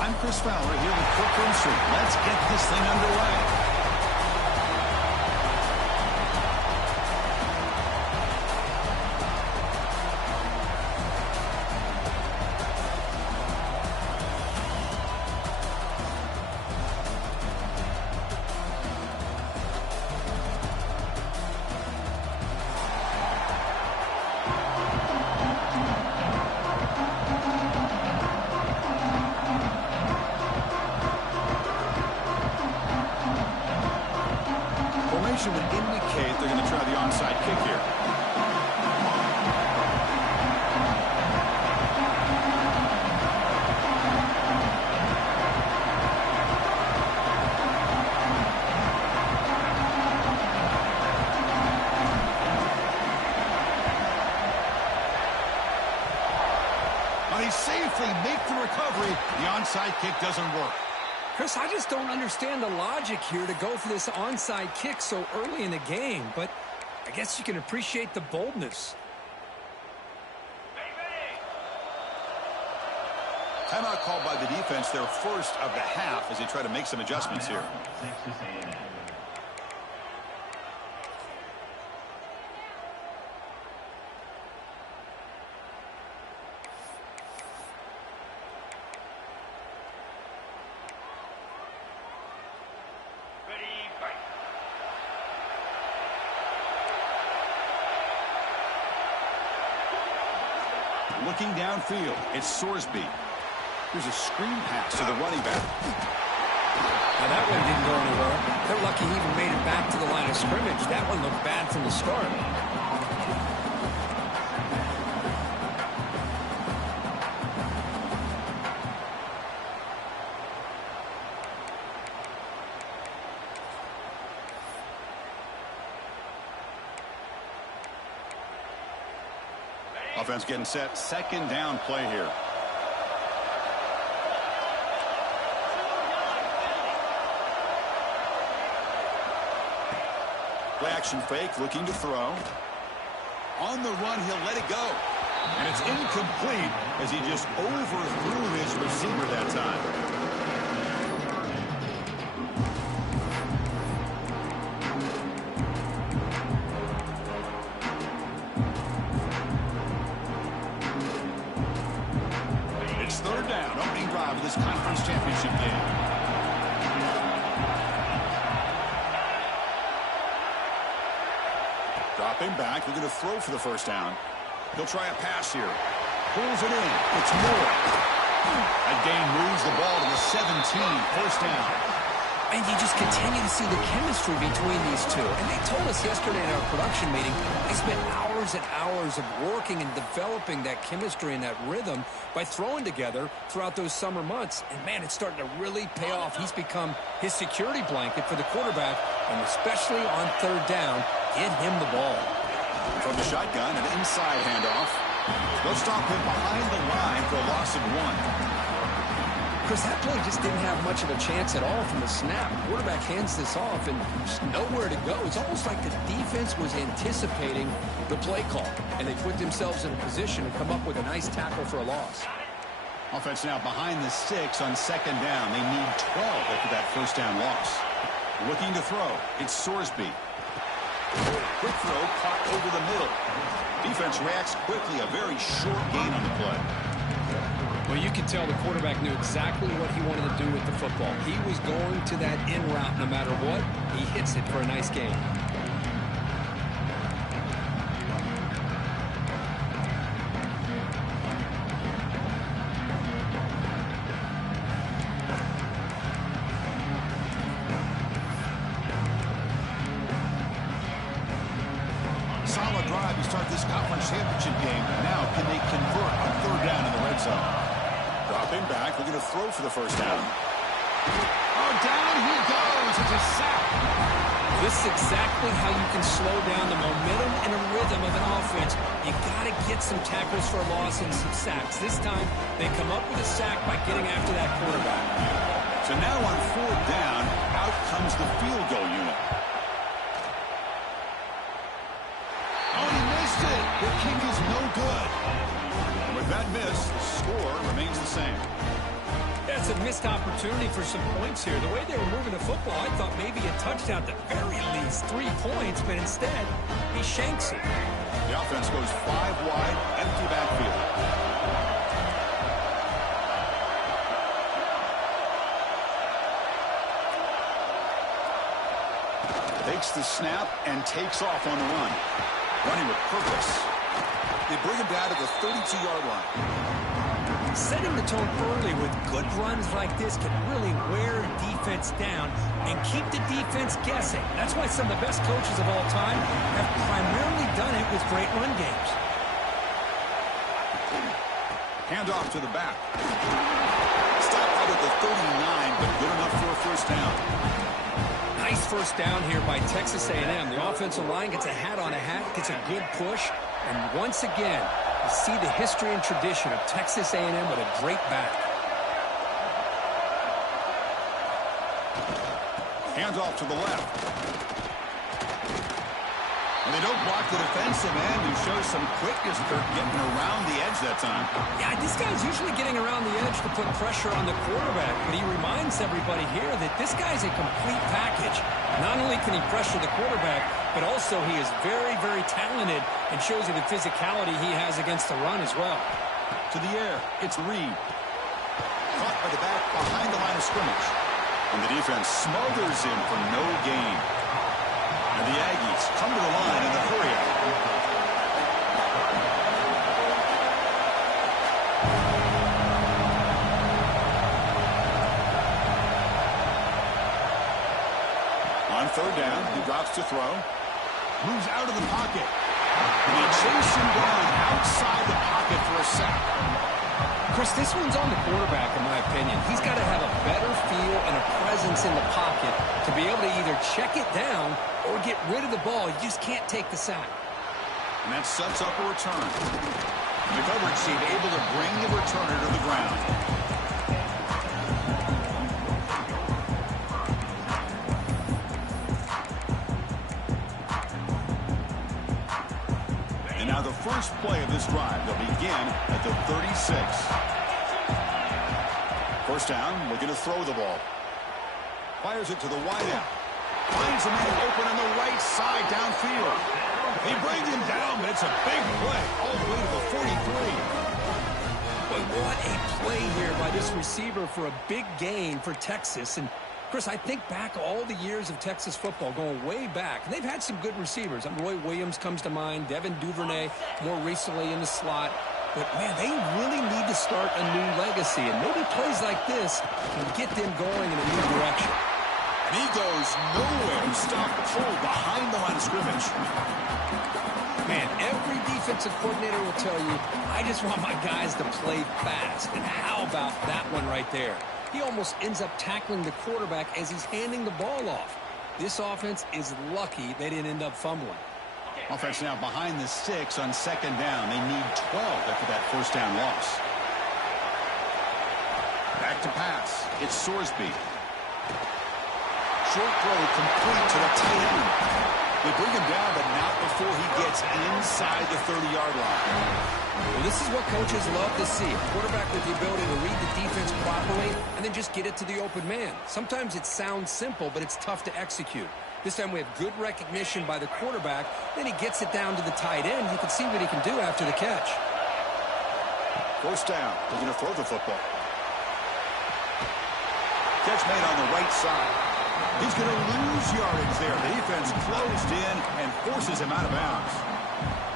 I'm Chris Fowler here with Courtroom Street. Let's get this thing underway. Would indicate they're going to try the onside kick here. Well, he safely makes the recovery. The onside kick doesn't work. Chris, I just don't understand the logic here to go for this onside kick so early in the game, but I guess you can appreciate the boldness. Timeout called by the defense, their first of the half, as they try to make some adjustments here. Looking downfield, it's Sorsby. Here's a screen pass to the running back. Now that one didn't go anywhere. They're lucky he even made it back to the line of scrimmage. That one looked bad from the start. Offense getting set. Second down play here. Play action fake, looking to throw. On the run, he'll let it go. And it's incomplete as he just overthrew his receiver that time. Third down, opening drive of this conference championship game. Dropping back, looking to throw for the first down. He'll try a pass here. Pulls it in. It's Moore. That gain moves the ball to the 17, first down. And you just continue to see the chemistry between these two. And they told us yesterday in our production meeting, they spent hours and hours of working and developing that chemistry and that rhythm by throwing together throughout those summer months. And, man, it's starting to really pay off. He's become his security blanket for the quarterback, and especially on third down, get him the ball. From the shotgun, an inside handoff. They'll stop him behind the line for a loss of 1. Chris, that play just didn't have much of a chance at all from the snap. Quarterback hands this off and just nowhere to go. It's almost like the defense was anticipating the play call, and they put themselves in a position to come up with a nice tackle for a loss. Offense now behind the 6 on second down. They need 12 after that first down loss. Looking to throw. It's Sorsby. Quick throw caught over the middle. Defense reacts quickly. A very short gain on the play. Well, you can tell the quarterback knew exactly what he wanted to do with the football. He was going to that in route no matter what. He hits it for a nice gain. Solid drive to start this conference championship game. Now, can they convert on third down in the red zone? Dropping back, we're going to throw for the first down. Oh, down he goes. It's a sack. This is exactly how you can slow down the momentum and a rhythm of an offense. You got to get some tackles for a loss and some sacks. This time, they come up with a sack by getting after that quarterback. So now on fourth down, out comes the field goal unit. Oh, he missed it. The kick is no good. With that miss, the score remains the same. It's it's a missed opportunity for some points here. The way they were moving the football, I thought maybe a touchdown, at the very least 3 points, but instead, he shanks it. The offense goes 5 wide, empty backfield. Takes the snap and takes off on the run. Running with purpose. They bring him down to the 32-yard line. Setting the tone early with good runs like this can really wear a defense down and keep the defense guessing. That's why some of the best coaches of all time have primarily done it with great run games. Hand off to the back. Stop out at the 39, but good enough for a first down. Nice first down here by Texas A&M. The offensive line gets a hat on a hat, gets a good push, and once again, you see the history and tradition of Texas A&M with a great back. Hands off to the left. And they don't block the defensive end, who shows some quickness, Kirk, getting around the edge that time. Yeah, this guy's usually getting around the edge to put pressure on the quarterback, but he reminds everybody here that this guy's a complete package. Not only can he pressure the quarterback, but also he is very, very talented and shows you the physicality he has against the run as well. To the air, it's Reed. Caught by the back behind the line of scrimmage. And the defense smothers him for no gain. And the Aggies come to the line in the hurry up. On third down, he drops to throw. Moves out of the pocket. And they chase him down outside the pocket for a sack. Chris, this one's on the quarterback, in my opinion. He's got to have a better feel and a presence in the pocket to be able to either check it down or get rid of the ball. You just can't take the sack. And that sets up a return. The coverage team able to bring the returner to the ground. And now the first play of this drive will begin at the 36. First down, looking to throw the ball. Fires it to the wideout. Finds a man open on the right side downfield. They bring him down, but it's a big play all the way to the 43. But what a play here by this receiver for a big gain for Texas. And, Chris, I think back all the years of Texas football, going way back. And they've had some good receivers. Roy Williams comes to mind, Devin Duvernay more recently in the slot. But, man, they really need to start a new legacy. And maybe plays like this can get them going in a new direction. And he goes nowhere. Stopped cold behind the line of scrimmage. Man, every defensive coordinator will tell you, I just want my guys to play fast. And how about that one right there? He almost ends up tackling the quarterback as he's handing the ball off. This offense is lucky they didn't end up fumbling. Offense now behind the sticks on second down. They need 12 after that first down loss. Back to pass. It's Sorsby. Short throw complete to the tight end. They bring him down, but not before he gets inside the 30-yard line. Well, this is what coaches love to see. A quarterback with the ability to read the defense properly and then just get it to the open man. Sometimes it sounds simple, but it's tough to execute. This time we have good recognition by the quarterback. Then he gets it down to the tight end. You can see what he can do after the catch. First down. They're going to throw the football. Catch made on the right side. He's going to lose yardage there. The defense closed in and forces him out of bounds.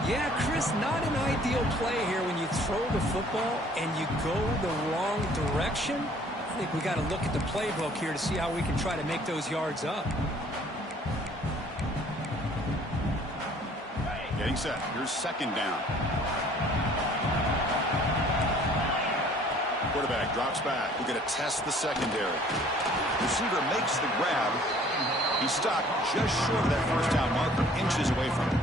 Yeah, Chris, not an ideal play here when you throw the football and you go the wrong direction. I think we got to look at the playbook here to see how we can try to make those yards up. Getting set. Here's second down. Quarterback drops back. We're going to test the secondary. Receiver makes the grab. He's stopped just short of that first down marker, inches away from it.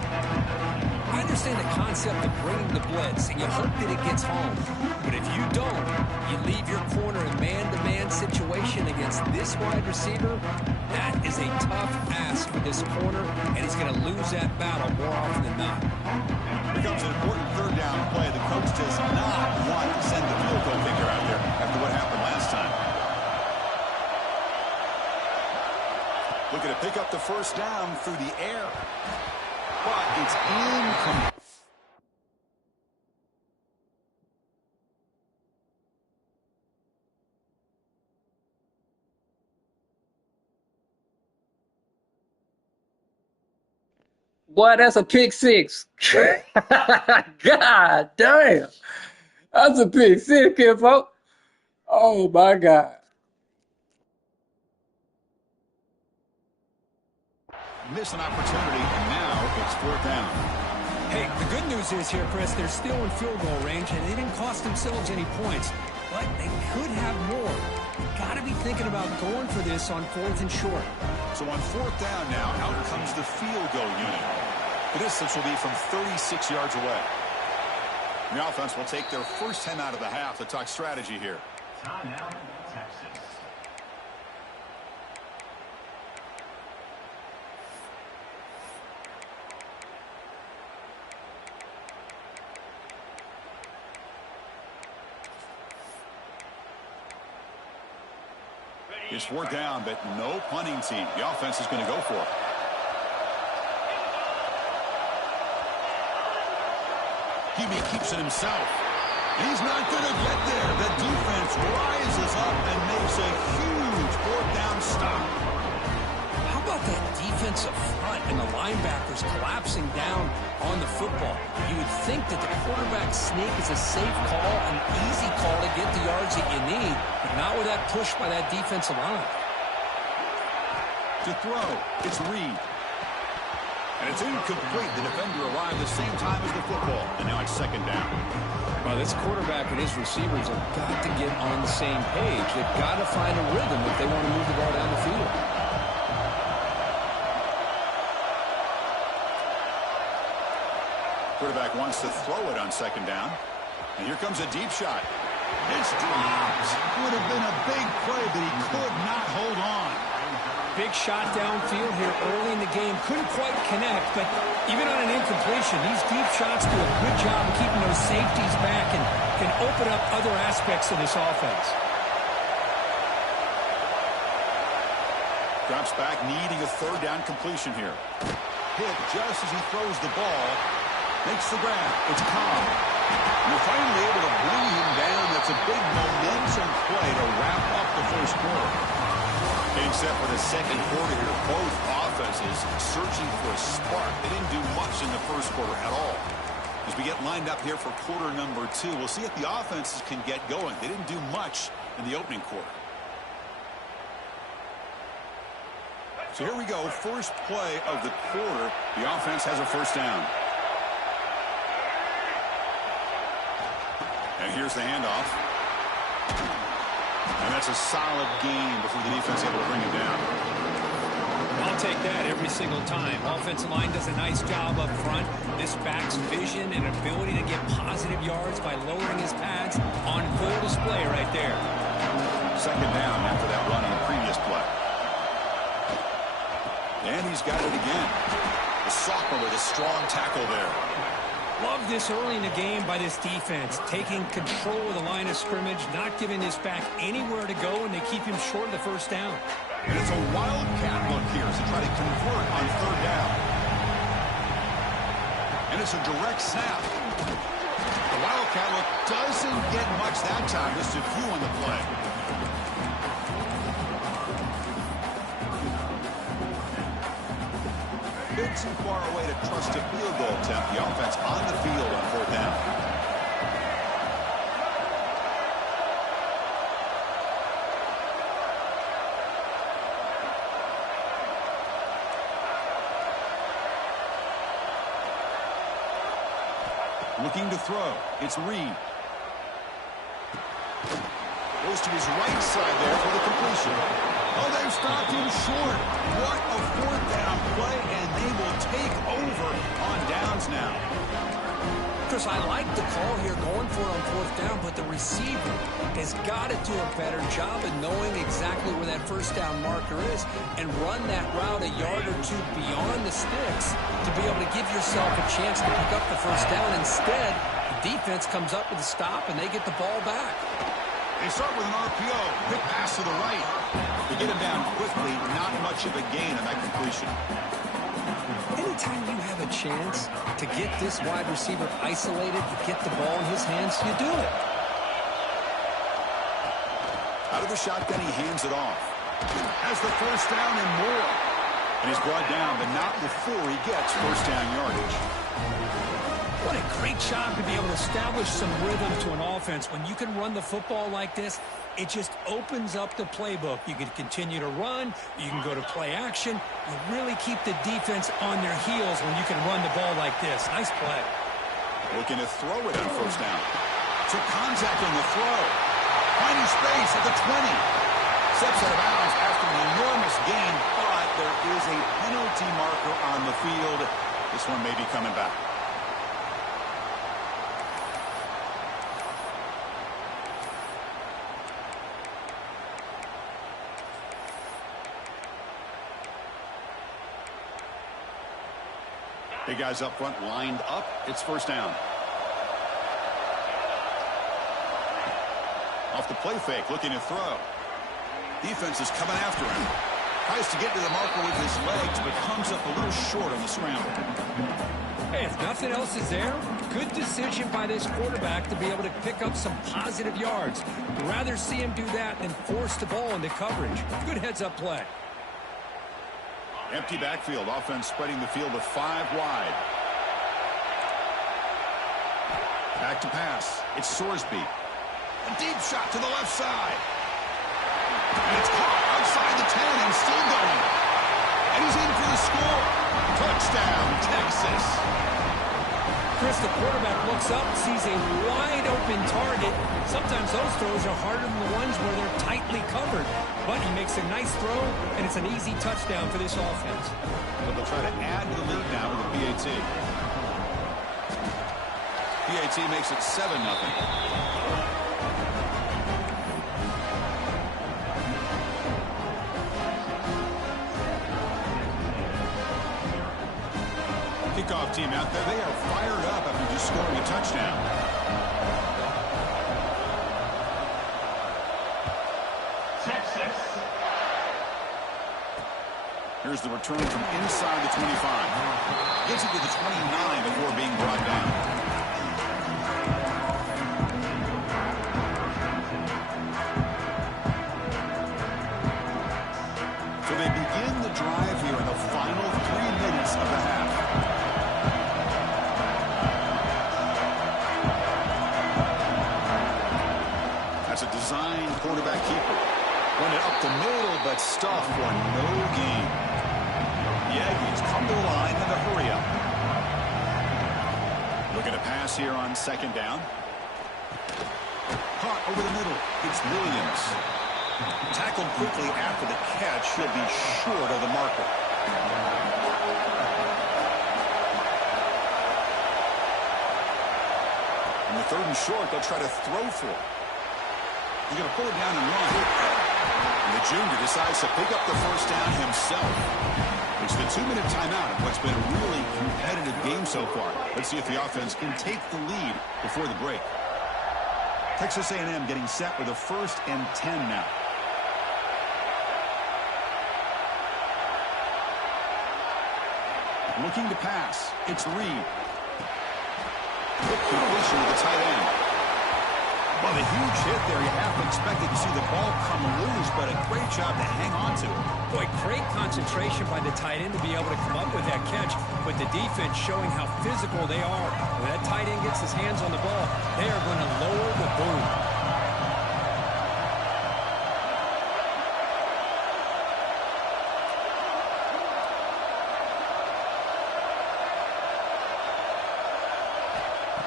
I understand the concept of bringing the blitz, and you hope that it gets home. But if you don't, you leave your corner in man-to-man situation against this wide receiver. That is a tough ask for this corner, and he's going to lose that battle more often than not. Becomes an important third down play. The coach does not want to send the field goal kicker out there after what happened last time. Looking to pick up the first down through the air. But it's incomplete. Boy, that's a pick six. God damn. That's a pick six, kid, folks. Oh, my God. Missed an opportunity, and now it's fourth down. Hey, the good news is here, Chris, they're still in field goal range, and they didn't cost themselves any points, but they could have more. Got to be thinking about going for this on 4th and short. So on fourth down now, out comes the field goal unit. The distance will be from 36 yards away. The offense will take their first 10 out of the half to talk strategy here. Timeout, Texas. It's fourth down, but no punting team. The offense is going to go for it. Hebe keeps it himself. He's not going to get there. The defense rises up and makes a huge fourth down stop. How about that defensive front and the linebackers collapsing down on the football? You would think that the quarterback sneak is a safe call, an easy call to get the yards that you need, but not with that push by that defensive line. To throw, it's Reed. And it's incomplete. The defender arrived the same time as the football. And now it's second down. Well, this quarterback and his receivers have got to get on the same page. They've got to find a rhythm if they want to move the ball down the field. Quarterback wants to throw it on second down. And here comes a deep shot. It's dropped. Would have been a big play, but he could not hold on. Big shot downfield here early in the game. Couldn't quite connect, but even on an incompletion, these deep shots do a good job of keeping those safeties back and can open up other aspects of this offense. Drops back, needing a third down completion here. Hit just as he throws the ball. Makes the grab. It's Cobb. You're finally able to bring him down. That's a big momentum play to wrap up the first quarter. Getting set for the second quarter here. Both offenses searching for a spark. They didn't do much in the first quarter at all. As we get lined up here for quarter number 2, we'll see if the offenses can get going. They didn't do much in the opening quarter. So here we go. First play of the quarter. The offense has a first down. And here's the handoff. And that's a solid gain before the defense able to bring him down. I'll take that every single time. Offensive line does a nice job up front. This back's vision and ability to get positive yards by lowering his pads on full display right there. Second down after that run on the previous play. And he's got it again. The sophomore with a strong tackle there. Love this early in the game by this defense, taking control of the line of scrimmage, not giving this back anywhere to go, and they keep him short of the first down. And it's a wildcat look here as they try to convert on third down. And it's a direct snap. The wildcat look doesn't get much that time, just a few on the play. Bit too far away to trust a field goal attempt. The offense on the field on fourth down. Looking to throw. It's Reed. Goes to his right side there for the completion. Oh, they've stopped him short. What a fourth down play, and they will take over on downs now. Chris, I like the call here going for it on fourth down, but the receiver has got to do a better job of knowing exactly where that first down marker is and run that route a yard or two beyond the sticks to be able to give yourself a chance to pick up the first down. Instead, the defense comes up with a stop, and they get the ball back. They start with an RPO. Quick pass to the right. They get him down quickly, not much of a gain on that completion. Anytime you have a chance to get this wide receiver isolated, to get the ball in his hands, you do it. Out of the shotgun, he hands it off. Has the first down and more. And he's brought down, but not before he gets first down yardage. What a great job to be able to establish some rhythm to an offense. When you can run the football like this, it just opens up the playbook. You can continue to run. You can go to play action. You really keep the defense on their heels when you can run the ball like this. Nice play. Looking to throw it on first down. Took contact on the throw. Finding space at the 20. Steps out of bounds after an enormous gain, but there is a penalty marker on the field. This one may be coming back. Big guys up front lined up. It's first down. Off the play fake, looking to throw. Defense is coming after him. Tries to get to the marker with his legs, but comes up a little short on the scramble. Hey, if nothing else is there, good decision by this quarterback to be able to pick up some positive yards. I'd rather see him do that than force the ball into coverage. Good heads-up play. Empty backfield. Offense spreading the field to 5 wide. Back to pass. It's Sorsby. A deep shot to the left side. And it's caught outside the 10 and still going. And he's in for the score. Touchdown, Texas. Chris, the quarterback looks up, sees a wide-open target. Sometimes those throws are harder than the ones where they're tightly covered. But he makes a nice throw, and it's an easy touchdown for this offense. But they'll try to add to the lead now with a PAT. PAT makes it 7-0. Kickoff team out there. They are fired up after just scoring a touchdown. Texas. Here's the return from inside the 25. Gets it to the 29 before being brought down. So they begin the drive here in the final 3 minutes of the half. That's a design quarterback keeper. Run it up the middle, but stuff for no gain. The Aggies come to the line in a hurry up. Looking to pass here on second down. Caught over the middle. It's Williams. Tackled quickly after the catch. Should be short of the marker. In the 3rd and short, they'll try to throw for it. He's going to pull it down and run. And the junior decides to pick up the first down himself. It's the 2-minute timeout of what's been a really competitive game so far. Let's see if the offense can take the lead before the break. Texas A&M getting set with a 1st and 10 now. Looking to pass. It's Reed. Quick completion to the tight end. Well, a huge hit there. You half expected to see the ball come loose, but a great job to hang on to it. Boy, great concentration by the tight end to be able to come up with that catch, but the defense showing how physical they are. When that tight end gets his hands on the ball, they are going to lower the boom.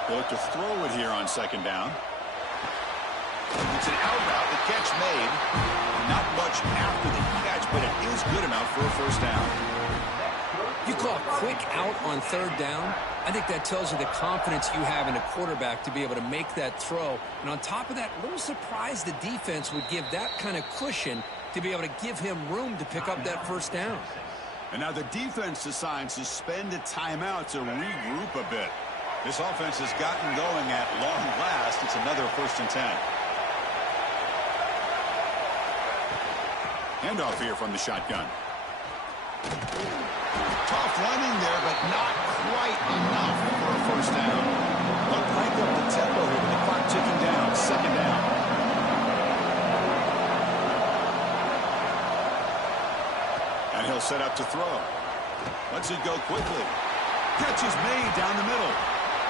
They look to throw it here on second down. It's an out route. The catch made. Not much after the catch, but it is good enough for a first down. You call a quick out on 3rd down. I think that tells you the confidence you have in a quarterback to be able to make that throw. And on top of that, a little surprised the defense would give that kind of cushion to be able to give him room to pick up that first down. And now the defense decides to spend a timeout to regroup a bit. This offense has gotten going at long last. It's another 1st and 10. Handoff here from the shotgun. Tough running there, but not quite enough for a first down. They'll crank up the tempo here with the clock ticking down. Second down. And he'll set up to throw. Lets it go quickly. Catch is made down the middle.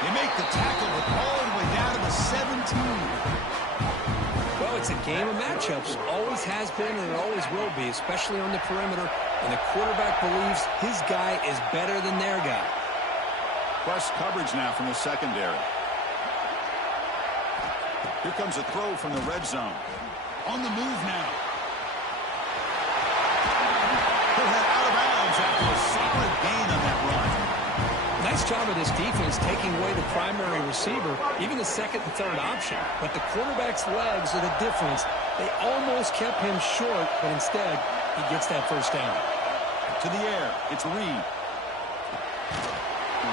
They make the tackle all the way down to the 17. Well, it's a game of matchups. Always has been and it always will be, especially on the perimeter. And the quarterback believes his guy is better than their guy. Press coverage now from the secondary. Here comes a throw from the red zone. On the move now. He'll head out of bounds after a solid gain on that run. Nice job of this defense taking away the primary receiver, even the second and third option. But the quarterback's legs are the difference. They almost kept him short, but instead, he gets that first down. To the air, it's Reed.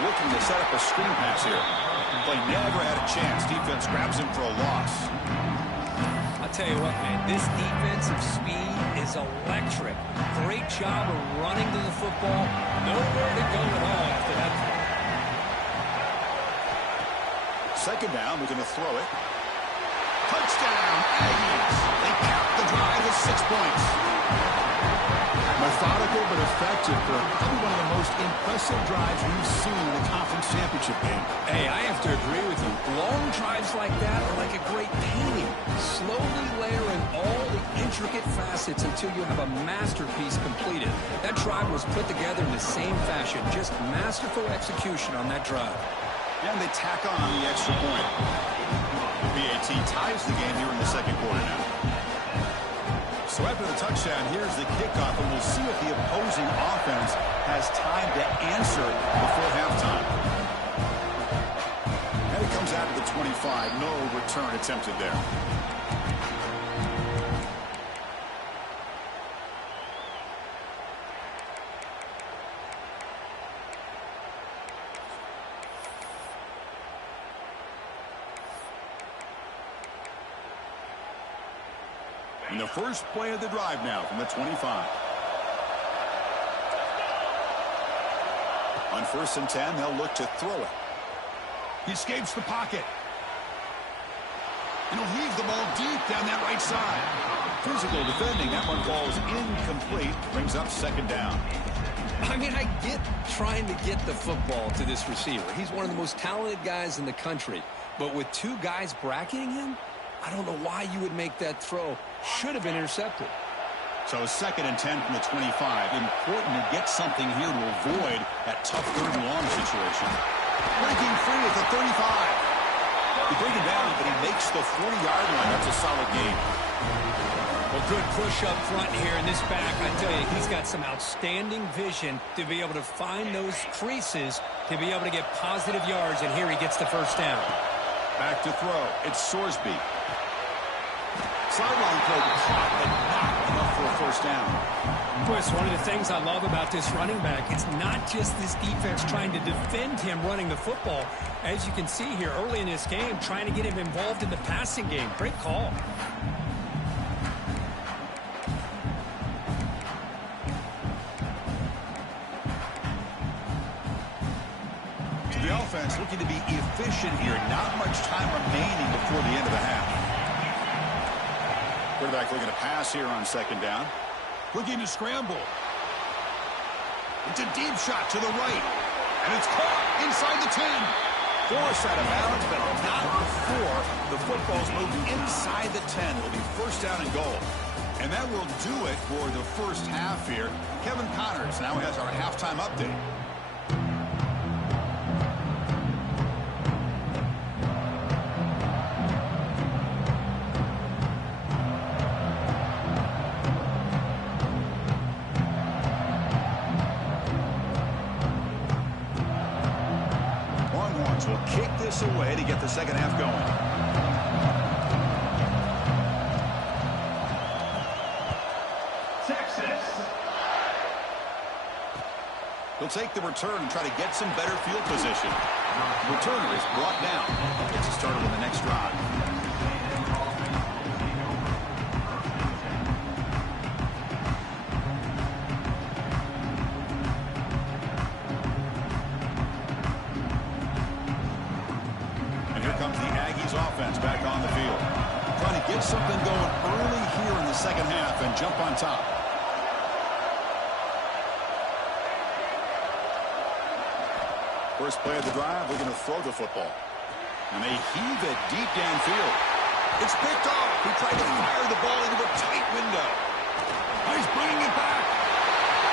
Looking to set up a screen pass here. Play never had a chance. Defense grabs him for a loss. I'll tell you what, man, this defensive speed is electric. Great job of running to the football. Nowhere to go at all after that. Second down, we're going to throw it. Touchdown, Aggies. They cap the drive with 6 points. Methodical but effective for probably one of the most impressive drives we've seen in the conference championship game. Hey, I have to agree with you. Long drives like that are like a great painting. Slowly layering all the intricate facets until you have a masterpiece completed. That drive was put together in the same fashion. Just masterful execution on that drive. And they tack on the extra point. The PAT ties the game here in the second quarter now. So after the touchdown, here's the kickoff, and we'll see if the opposing offense has time to answer before halftime. And it comes out to the 25. No return attempted there. And the first play of the drive now from the 25. On 1st and 10, they'll look to throw it. He escapes the pocket. And he'll heave the ball deep down that right side. Physical defending. That one falls incomplete. Brings up second down. I mean, I get trying to get the football to this receiver. He's one of the most talented guys in the country. But with two guys bracketing him, I don't know why you would make that throw. Should have been intercepted. So 2nd and 10 from the 25. Important to get something here to avoid that tough third and long situation. Breaking free at the 35. He brings it down, but he makes the 40-yard line. That's a solid gain. Well, good push up front here in this back. I tell you, he's got some outstanding vision to be able to find those creases, to be able to get positive yards, and here he gets the first down. Back to throw. It's Sorsby. Sideline play to clock, but not enough for a first down. Chris, one of the things I love about this running back, it's not just this defense trying to defend him running the football. As you can see here early in this game, trying to get him involved in the passing game. Great call. To the offense, looking to be efficient here. Not much time remaining before the end of the half. Quarterback looking to pass here on second down. Looking to scramble. It's a deep shot to the right. And it's caught inside the 10. Forced out of bounds, but not before the football's moved inside the 10. It'll be first down and goal. And that will do it for the first half here. Kevin Connors now has our halftime update. Will kick this away to get the second half going. Texas. He'll take the return and try to get some better field position. The returner is brought down. Gets us started on the next drive. something going early here in the second half and jump on top. First play of the drive, we're going to throw the football. And they heave it deep downfield. It's picked off. He tried to fire the ball into a tight window. He's bringing it back.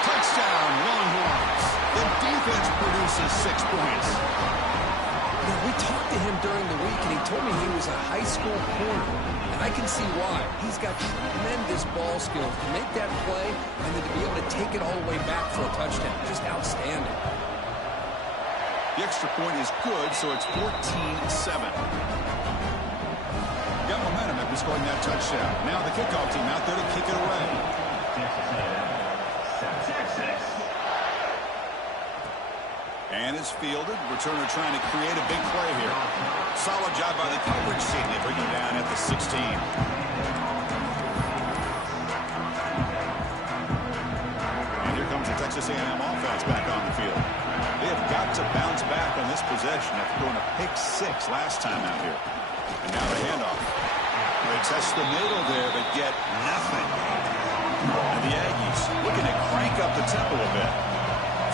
Touchdown, Longhorns. The defense produces 6 points. Now, we talked to him during the week, and he told me he was a high school corner. And I can see why. He's got tremendous ball skills to make that play and then to be able to take it all the way back for a touchdown. Just outstanding. The extra point is good, so it's 14-7. Got momentum after scoring that touchdown. Now the kickoff team out there to kick it away. And it's fielded. Returner trying to create a big play here. Solid job by the coverage team. They bring him down at the 16. And here comes the Texas A&M offense back on the field. They have got to bounce back on this possession after throwing a pick 6 last time out here. And now the handoff. They test the middle there, but get nothing. And the Aggies looking to crank up the tempo a bit.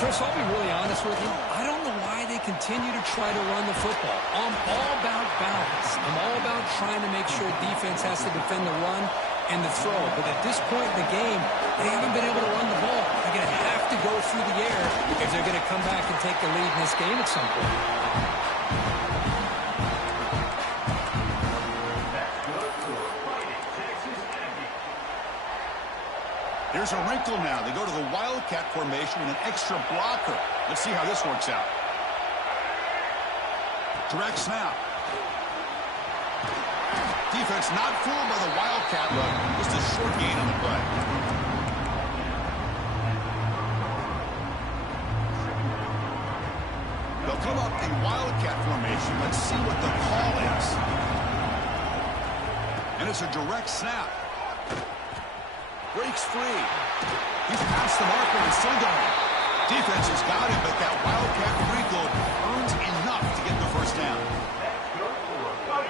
Chris, I'll be really honest with you. I don't know why they continue to try to run the football. I'm all about balance. I'm all about trying to make sure defense has to defend the run and the throw. But at this point in the game, they haven't been able to run the ball. They're going to have to go through the air if they're going to come back and take the lead in this game at some point. Here's a wrinkle now. They go to the Wildcat formation with an extra blocker. Let's see how this works out. Direct snap. Defense not fooled by the Wildcat look. Just a short gain on the play. They'll come up in Wildcat formation. Let's see what the call is. And it's a direct snap. Breaks free. He's past the marker and still going. Defense has got him, but that Wildcat wrinkle earns enough to get the first down.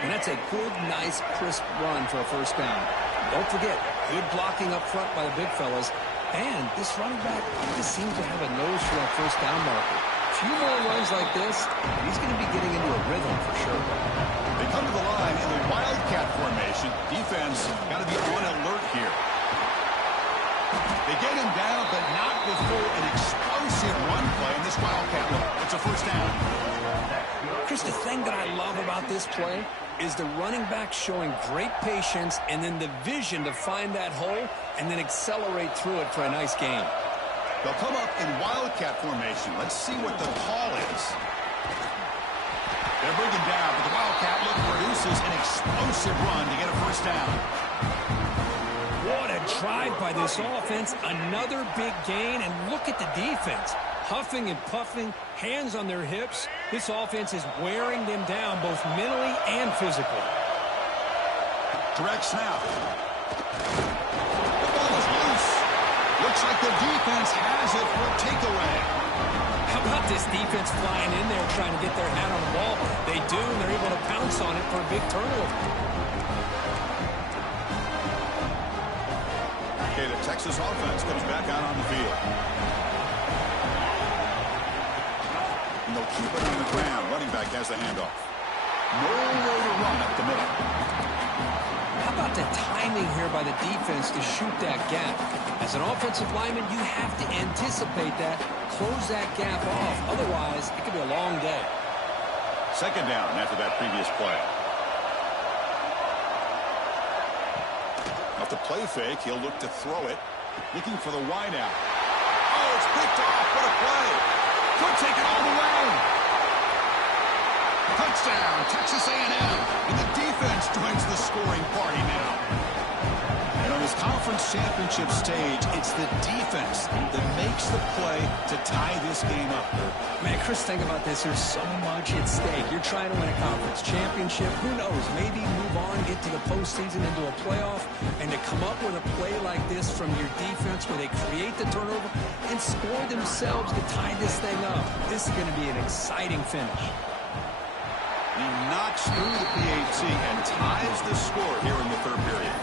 And that's a good, nice, crisp run for a first down. Don't forget, good blocking up front by the big fellas. And this running back just seems to have a nose for that first down marker. A few more runs like this, and he's going to be getting into a rhythm for sure. They come to the line in the Wildcat formation. Defense got to be on alert here. They get him down, but not before an explosive run play in this Wildcat look. It's a first down. Chris, the thing that I love about this play is the running back showing great patience and then the vision to find that hole and then accelerate through it for a nice gain. They'll come up in Wildcat formation. Let's see what the call is. They're bringing down, but the Wildcat look produces an explosive run to get a first down. What a drive by this offense. Another big gain, and look at the defense. Huffing and puffing, hands on their hips. This offense is wearing them down both mentally and physically. Direct snap. The ball is loose. Looks like the defense has it for a takeaway. How about this defense flying in there trying to get their hat on the ball? They do, and they're able to pounce on it for a big turnover. Okay, the Texas offense comes back out on the field. And they'll keep it on the ground. Running back has the handoff. Nowhere to run up the middle. How about the timing here by the defense to shoot that gap? As an offensive lineman, you have to anticipate that, close that gap off. Otherwise, it could be a long day. Second down after that previous play. Off the play fake, he'll look to throw it. Looking for the wide out. Oh, it's picked off. What a play. Could take it all the way. Touchdown, Texas A&M. And the defense joins the scoring party now. And on this conference championship stage, it's the defense that makes the play to tie this game up. Man, Chris, think about this. There's so much at stake. You're trying to win a conference championship. Who knows? Maybe move on, get to the postseason, into a playoff, and to come up with a play like this from your defense where they create the turnover and score themselves to tie this thing up. This is going to be an exciting finish. He knocks through the PAT and ties the score here in the third period.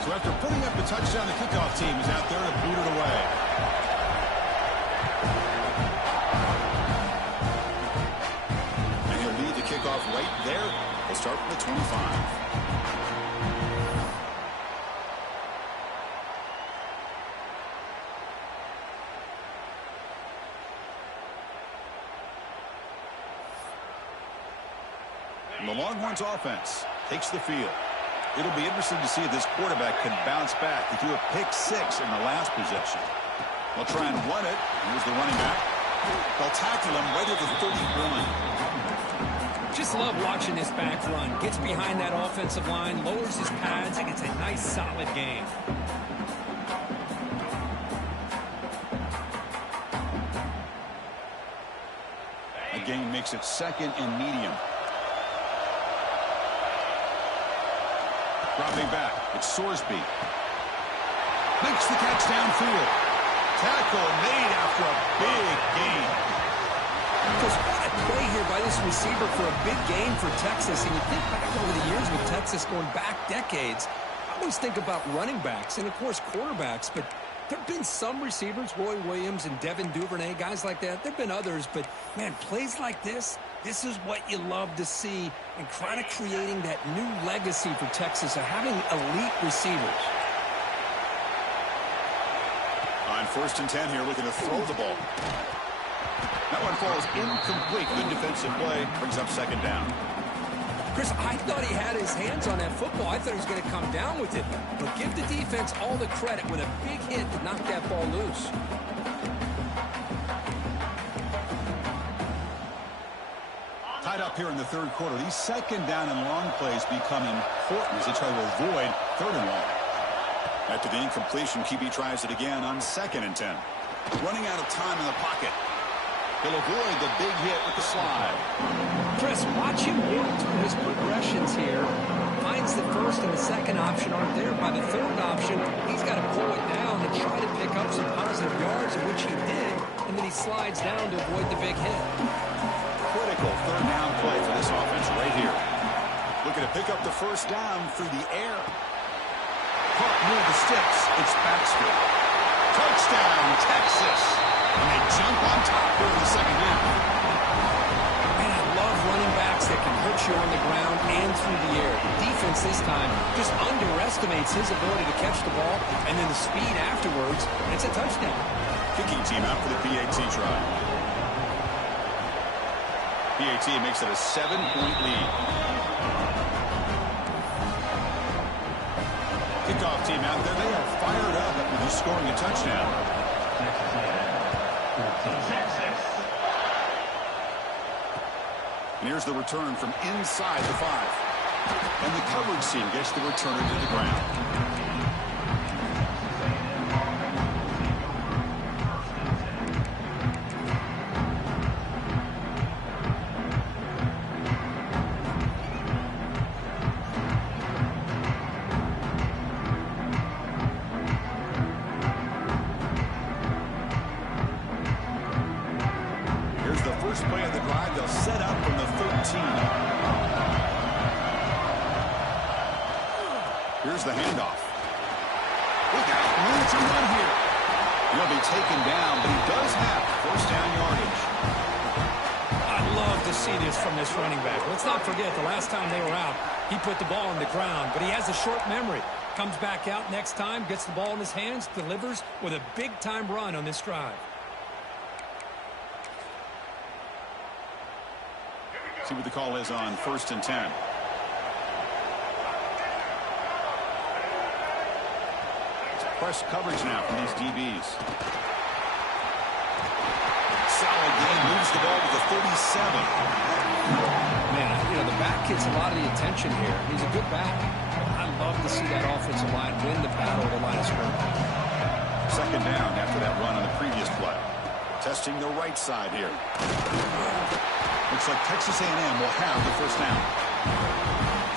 So after putting up the touchdown, the kickoff team is out there to boot it away. And he'll lead the kickoff right there. He'll start from the 25. The Longhorns offense takes the field. It'll be interesting to see if this quarterback can bounce back. He threw a pick 6 in the last possession. They'll try and run it. Here's the running back. They'll tackle him right at the 31. Just love watching this back run. Gets behind that offensive line, lowers his pads, and it's a nice, solid game. The game makes it second and medium. Dropping back, it's Sorsby. Makes the catch downfield. Tackle made after a big gain. Because what a play here by this receiver for a big gain for Texas. And you think back over the years with Texas going back decades, I always think about running backs and, of course, quarterbacks. But there have been some receivers, Roy Williams and Devin Duvernay, guys like that. There have been others. But, man, plays like this is what you love to see and kind of creating that new legacy for Texas of having elite receivers. On 1st and 10 here, looking to throw the ball. That one falls incomplete. Good defensive play. Brings up second down. Chris, I thought he had his hands on that football. I thought he was going to come down with it. But give the defense all the credit with a big hit to knock that ball loose. Tied up here in the third quarter. These second down and long plays become important as they try to avoid third and long. After the incompletion, QB tries it again on 2nd and 10. Running out of time in the pocket. He'll avoid the big hit with the slide. Chris, watch him work through his progressions here. Finds the first and the second option aren't there. By the third option, he's got to pull it down and try to pick up some positive yards, which he did. And then he slides down to avoid the big hit. Critical third down play for this offense right here. Looking to pick up the first down through the air. Caught near the sticks. It's Baxter. Touchdown, Texas. And they jump on top here in the second half. Man, I love running backs that can hurt you on the ground and through the air. The defense this time just underestimates his ability to catch the ball, and then the speed afterwards, it's a touchdown. Kicking team out for the PAT try. PAT makes it a 7-point lead. Kickoff team out there. They are fired up after just scoring a touchdown. And here's the return from inside the 5. And the coverage team gets the returner to the ground. Play of the drive, they'll set up from the 13. Here's the handoff. Look out, room to run here. He'll be taken down, but he does have first down yardage. I'd love to see this from this running back. Let's not forget, the last time they were out, he put the ball on the ground, but he has a short memory. Comes back out next time, gets the ball in his hands, delivers with a big-time run on this drive. See what the call is on 1st and 10. It's press coverage now from these DBs. Solid game, moves the ball to the 37. Man, you know, the back gets a lot of the attention here. He's a good back. I love to see that offensive line win the battle at the line of scrimmage. Second down after that run on the previous play. Testing the right side here. Looks like Texas A&M will have the first down.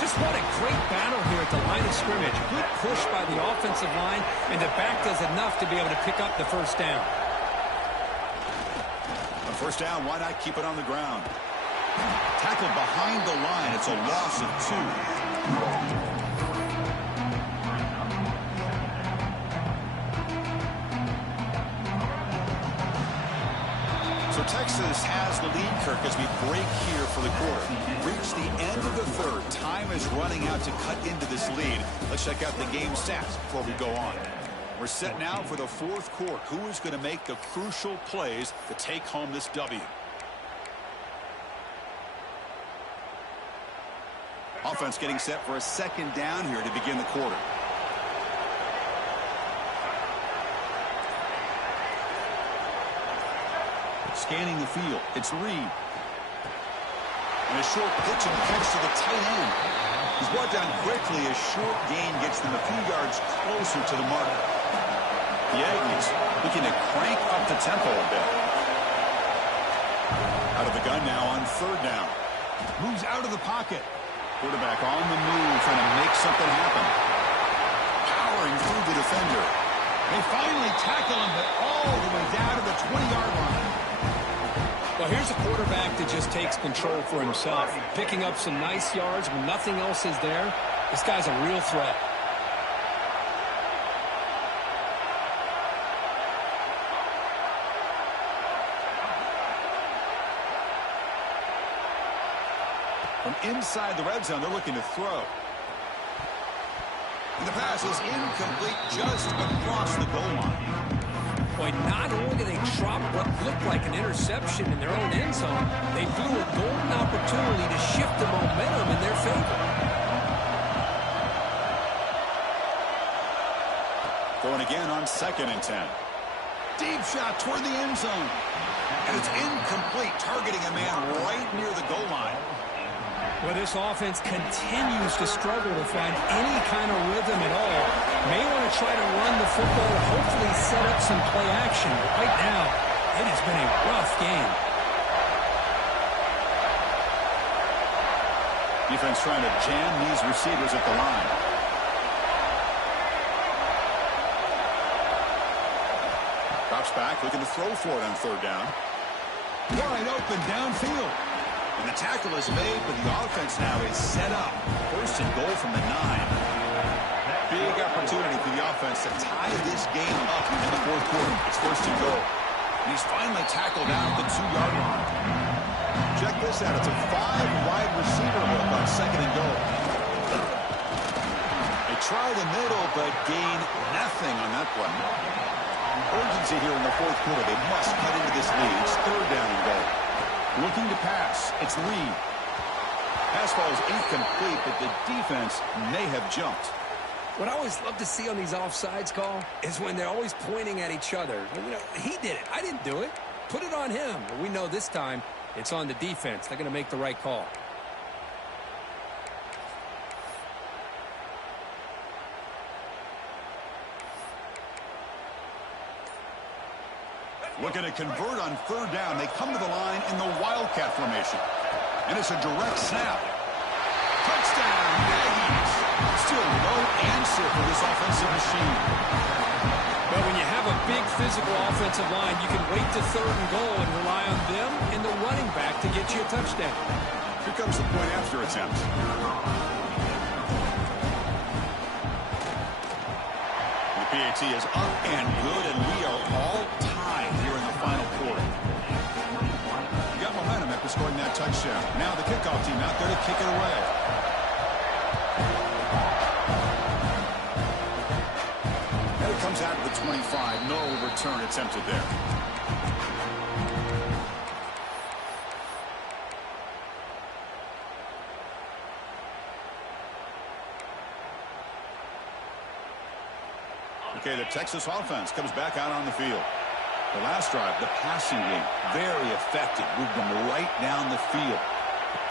Just what a great battle here at the line of scrimmage. Good push by the offensive line, and the back does enough to be able to pick up the first down. A First down, why not keep it on the ground? Tackled behind the line. It's a loss of 2. So Texas has the lead, Kirk, as we break here for the quarter. Reach the end of the third. Time is running out to cut into this lead. Let's check out the game stats before we go on. We're set now for the fourth quarter. Who is going to make the crucial plays to take home this W? Offense getting set for a second down here to begin the quarter. Scanning the field. It's Reed. And a short pitch and catch to the tight end. He's brought down quickly. A short gain gets them a few yards closer to the mark. The Aggies looking to crank up the tempo a bit. Out of the gun now on third down. Moves out of the pocket. Quarterback on the move, trying to make something happen. Powering through the defender. They finally tackle him, but all the way down to the 20-yard line. Well, here's a quarterback that just takes control for himself. Picking up some nice yards when nothing else is there. This guy's a real threat. From inside the red zone, they're looking to throw. And the pass is incomplete just across the goal line. Boy, not only did they drop what looked like an interception in their own end zone, they blew a golden opportunity to shift the momentum in their favor. Going again on 2nd and 10. Deep shot toward the end zone. And it's incomplete, targeting a man right near the goal line. Well, this offense continues to struggle to find any kind of rhythm at all. May want to try to run the football to hopefully set up some play action. But right now, it has been a rough game. Defense trying to jam these receivers at the line. Drops back, looking to throw for it on third down. Wide open downfield. And the tackle is made, but the offense now is set up. First and goal from the 9. Big opportunity for the offense to tie this game up in the fourth quarter. It's first and goal. And he's finally tackled out at the 2-yard line. Check this out. It's a 5-wide receiver look on 2nd and goal. They try the middle, but gain nothing on that play. Urgency here in the fourth quarter. They must cut into this lead. It's third down and goal. Looking to pass. It's Reed. Pass ball is incomplete, but the defense may have jumped. What I always love to see on these offsides call is when they're always pointing at each other. You know, he did it. I didn't do it. Put it on him. But we know this time it's on the defense. They're going to make the right call. Looking to convert on third down. They come to the line in the Wildcat formation. And it's a direct snap. Touchdown, Aggies. Still no answer for this offensive machine. But when you have a big physical offensive line, you can wait to third and goal and rely on them and the running back to get you a touchdown. Here comes the point after attempt. The PAT is up and good, and we are all tied here in the final quarter. You got momentum after scoring that touchdown. Now the kickoff team out there to kick it away. And it comes out to the 25. No return attempted there. Okay, the Texas offense comes back out on the field. The last drive, the passing game, very effective. Moved them right down the field.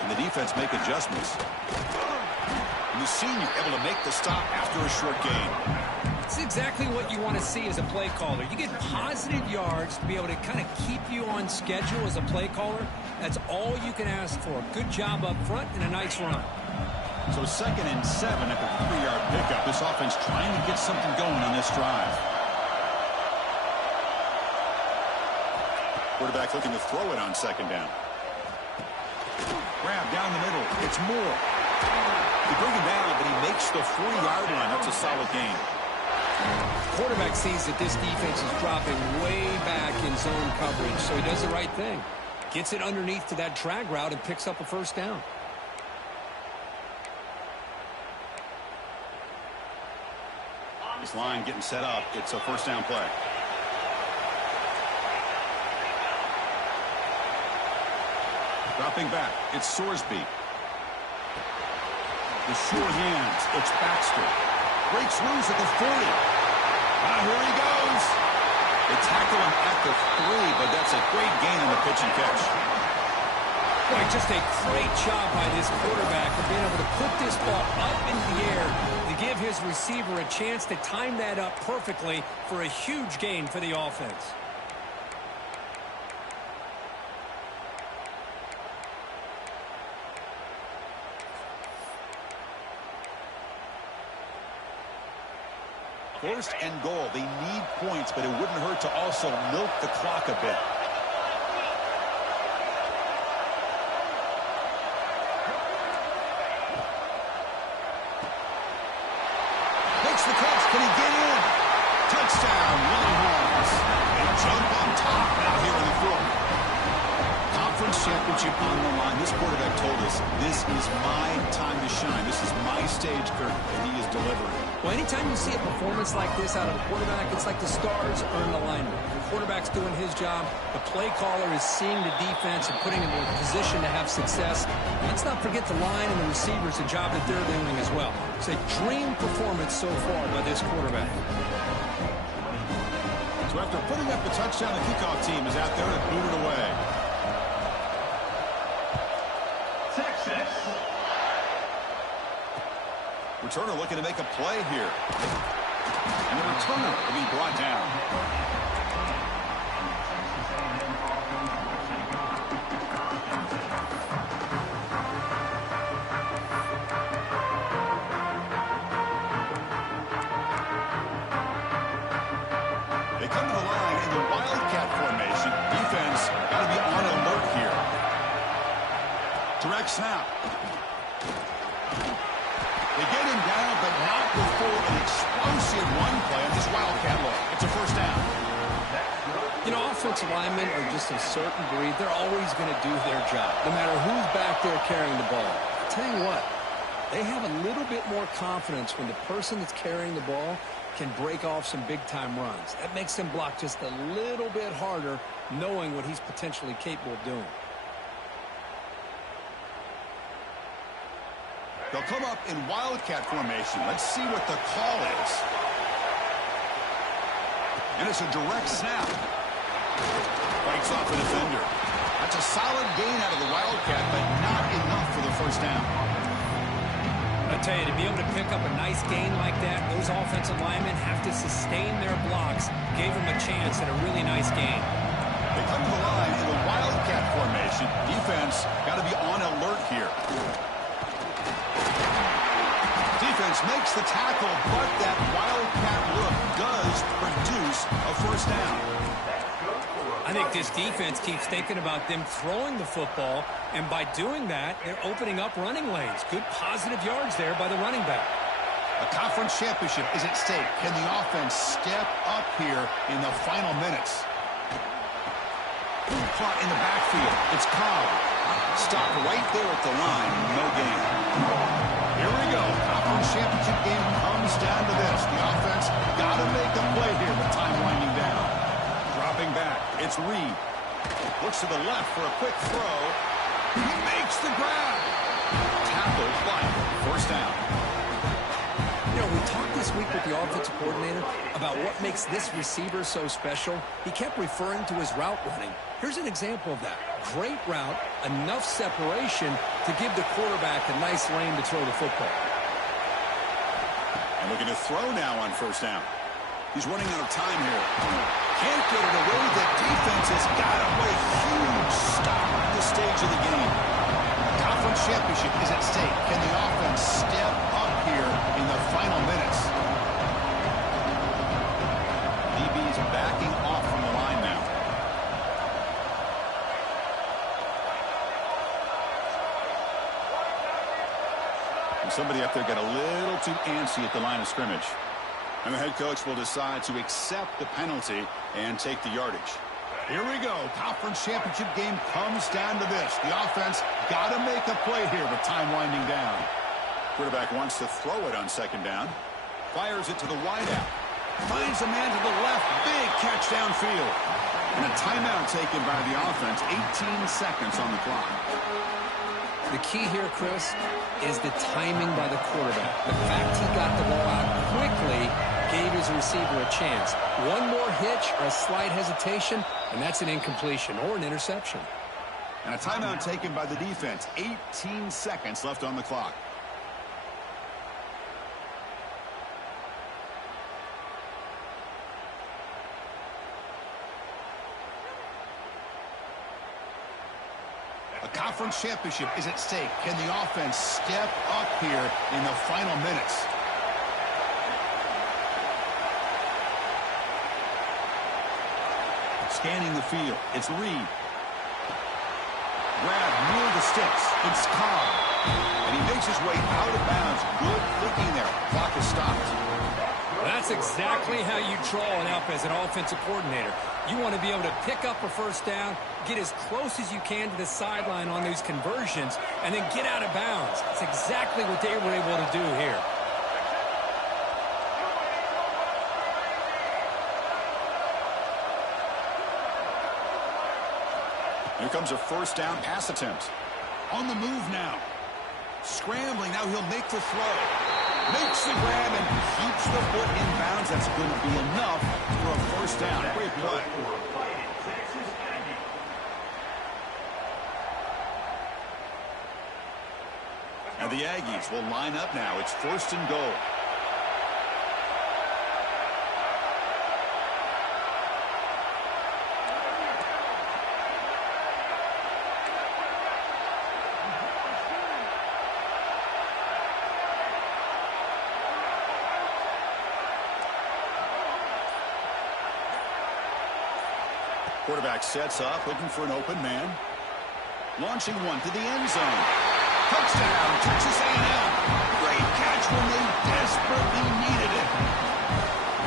And the defense make adjustments. And the senior able to make the stop after a short gain. It's exactly what you want to see as a play caller. You get positive yards to be able to kind of keep you on schedule as a play caller. That's all you can ask for. Good job up front and a nice run. So 2nd and 7 after the 3-yard pickup. This offense trying to get something going on this drive. Quarterback looking to throw it on second down. Grab down the middle. It's Moore. They bring him down, but he makes the 40-yard line. That's a solid gain. Quarterback sees that this defense is dropping way back in zone coverage, so he does the right thing. Gets it underneath to that drag route and picks up a first down. This line getting set up. It's a first down play. Dropping back. It's Sorsby. The short hands. It's Baxter. Breaks loose at the 40. Here he goes. They tackle him at the 3, but that's a great gain on the pitch and catch. Boy, just a great job by this quarterback of being able to put this ball up into the air to give his receiver a chance to time that up perfectly for a huge gain for the offense. First and goal. They need points, but it wouldn't hurt to also milk the clock a bit. Makes the catch. Can he get in? Touchdown, Willie Holmes. They jump on top now here in the fourth. Conference championship on the line. This quarterback told us, this is my time to shine. This is my stage, Kirk, and he is delivering. Well, anytime you see a performance like this out of a quarterback, it's like the stars are in alignment. The quarterback's doing his job. The play caller is seeing the defense and putting him in a position to have success. Let's not forget the line and the receivers, the job that they're doing as well. It's a dream performance so far by this quarterback. So after putting up the touchdown, the kickoff team is out there to boot it away. Returner looking to make a play here. And the returner will be brought down. They come to the line in the Wildcat formation. Defense got to be on alert here. Direct snap. They get him down, but not before an explosive run play on this Wildcat look. It's a first down. You know, offensive linemen are just a certain breed. They're always going to do their job, no matter who's back there carrying the ball. I'll tell you what, they have a little bit more confidence when the person that's carrying the ball can break off some big-time runs. That makes them block just a little bit harder, knowing what he's potentially capable of doing. They'll come up in Wildcat formation. Let's see what the call is. And it's a direct snap. Breaks off the defender. That's a solid gain out of the Wildcat, but not enough for the first down. I tell you, to be able to pick up a nice gain like that, those offensive linemen have to sustain their blocks. Gave them a chance at a really nice gain. They come to the line in the Wildcat formation. Defense got to be on alert here. Defense makes the tackle, but that Wildcat look does produce a first down. I think this defense keeps thinking about them throwing the football, and by doing that, they're opening up running lanes. Good positive yards there by the running back. A conference championship is at stake. Can the offense step up here in the final minutes? Caught in the backfield. It's Cobb. Stopped right there at the line. No gain. Here we go. Conference championship game comes down to this. The offense got to make a play here with time winding down. Dropping back. It's Reed. Looks to the left for a quick throw. He makes the grab. Tackled by first down. You know, we talked this week with the offensive coordinator about what makes this receiver so special. He kept referring to his route running. Here's an example of that. Great route, enough separation to give the quarterback a nice lane to throw the football. And looking to throw now on first down. He's running out of time here. Can't get it away. The defense has got away. Huge stop at this stage of the game. Conference championship is at stake. Can the offense step up here in the final minutes? DB's backing off from the line now. Somebody up there got a little too antsy at the line of scrimmage. And the head coach will decide to accept the penalty and take the yardage. Here we go. Conference championship game comes down to this. The offense got to make a play here with time winding down. Quarterback wants to throw it on second down. Fires it to the wideout. Finds a man to the left. Big catch downfield. And a timeout taken by the offense. 18 seconds on the clock. The key here, Chris, is the timing by the quarterback. The fact he got the ball out quickly gave his receiver a chance. One more hitch or a slight hesitation, and that's an incompletion or an interception. And a timeout taken by the defense. 18 seconds left on the clock. A conference championship is at stake. Can the offense step up here in the final minutes? Scanning the field. It's Reed. Grab near the sticks. It's Cobb. And he makes his way out of bounds. Good thinking there. Clock is stopped. That's exactly how you draw it up as an offensive coordinator. You want to be able to pick up a first down, get as close as you can to the sideline on those conversions, and then get out of bounds. That's exactly what they were able to do here. Here comes a first down pass attempt. On the move now. Scrambling. Now he'll make the throw. Makes the grab and keeps the foot in bounds. That's going to be enough for a first down. Great play. And the Aggies will line up now. It's first and goal. Quarterback sets up, looking for an open man. Launching one to the end zone. Touchdown, Texas A&M. Great catch when they desperately needed it.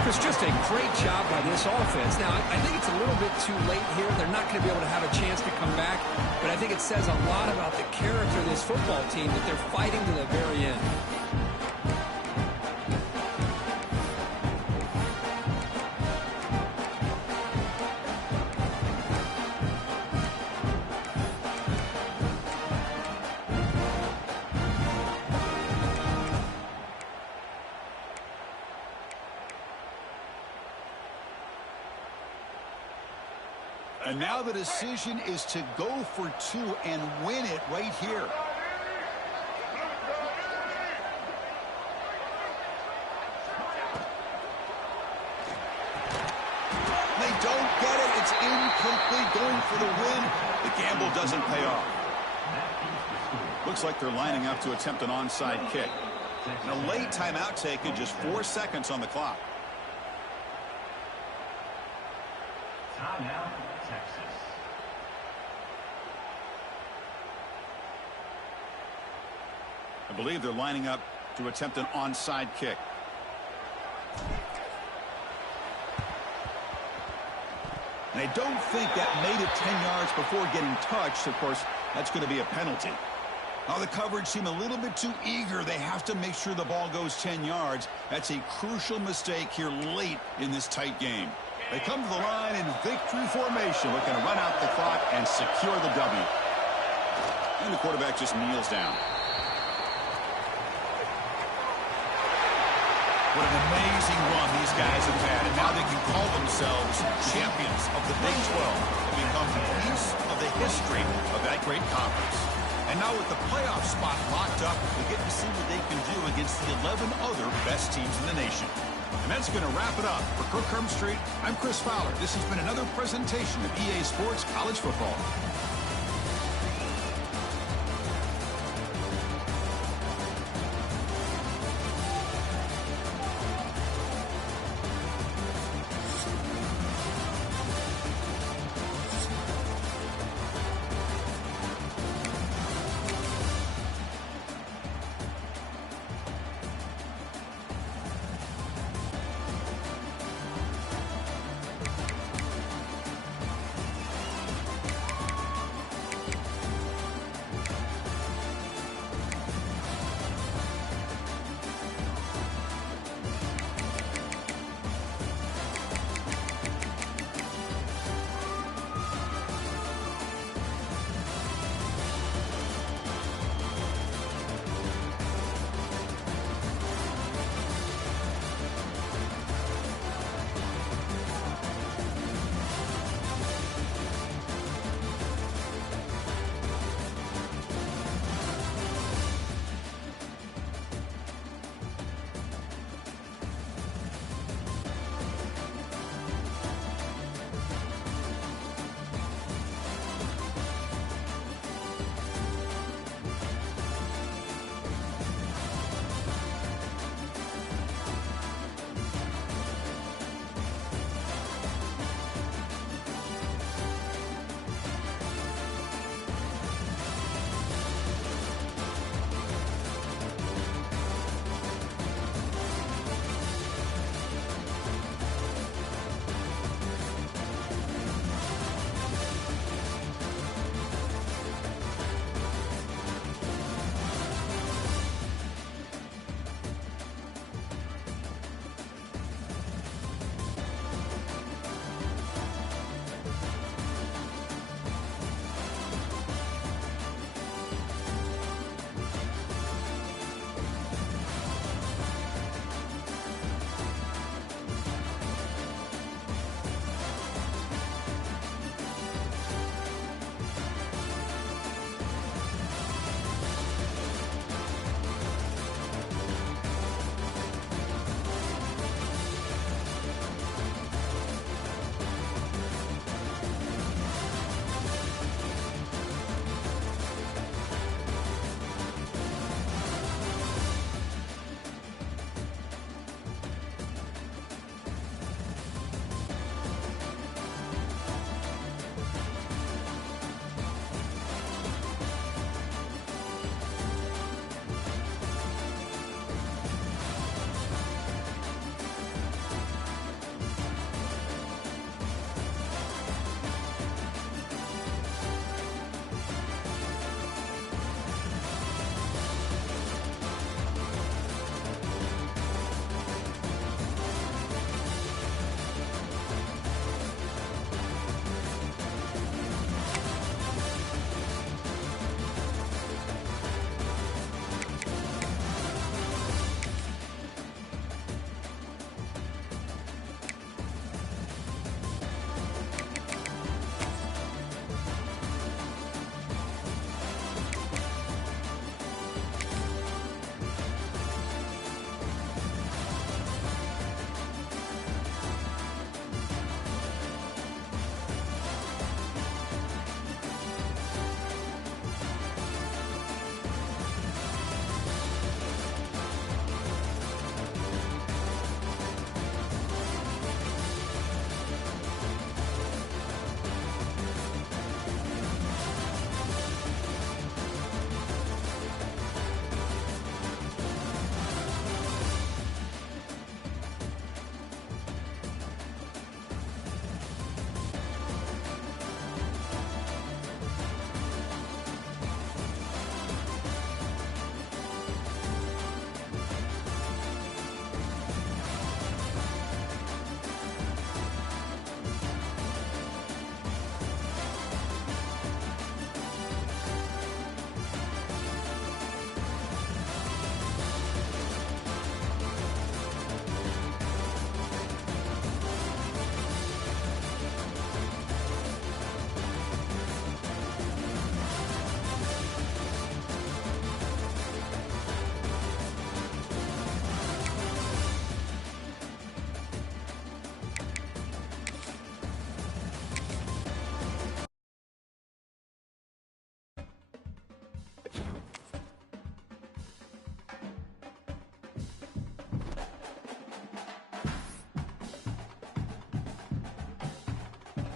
It's just a great job by this offense. Now, I think it's a little bit too late here. They're not going to be able to have a chance to come back. But I think it says a lot about the character of this football team that they're fighting to the very end. And now the decision is to go for two and win it right here. They don't get it. It's incomplete. Going for the win. The gamble doesn't pay off. Looks like they're lining up to attempt an onside kick. And a late timeout taken, just 4 seconds on the clock. Timeout, Texas. I believe they're lining up to attempt an onside kick. And I don't think that made it 10 yards before getting touched. Of course, that's going to be a penalty. Now the coverage seemed a little bit too eager. They have to make sure the ball goes 10 yards. That's a crucial mistake here late in this tight game. They come to the line in victory formation, looking to run out the clock and secure the W. And the quarterback just kneels down. What an amazing run these guys have had, and now they can call themselves champions of the Big 12 and become a piece of the history of that great conference. And now with the playoff spot locked up, we get to see what they can do against the 11 other best teams in the nation. And that's going to wrap it up. For Kirk Street, I'm Chris Fowler. This has been another presentation of EA Sports College Football.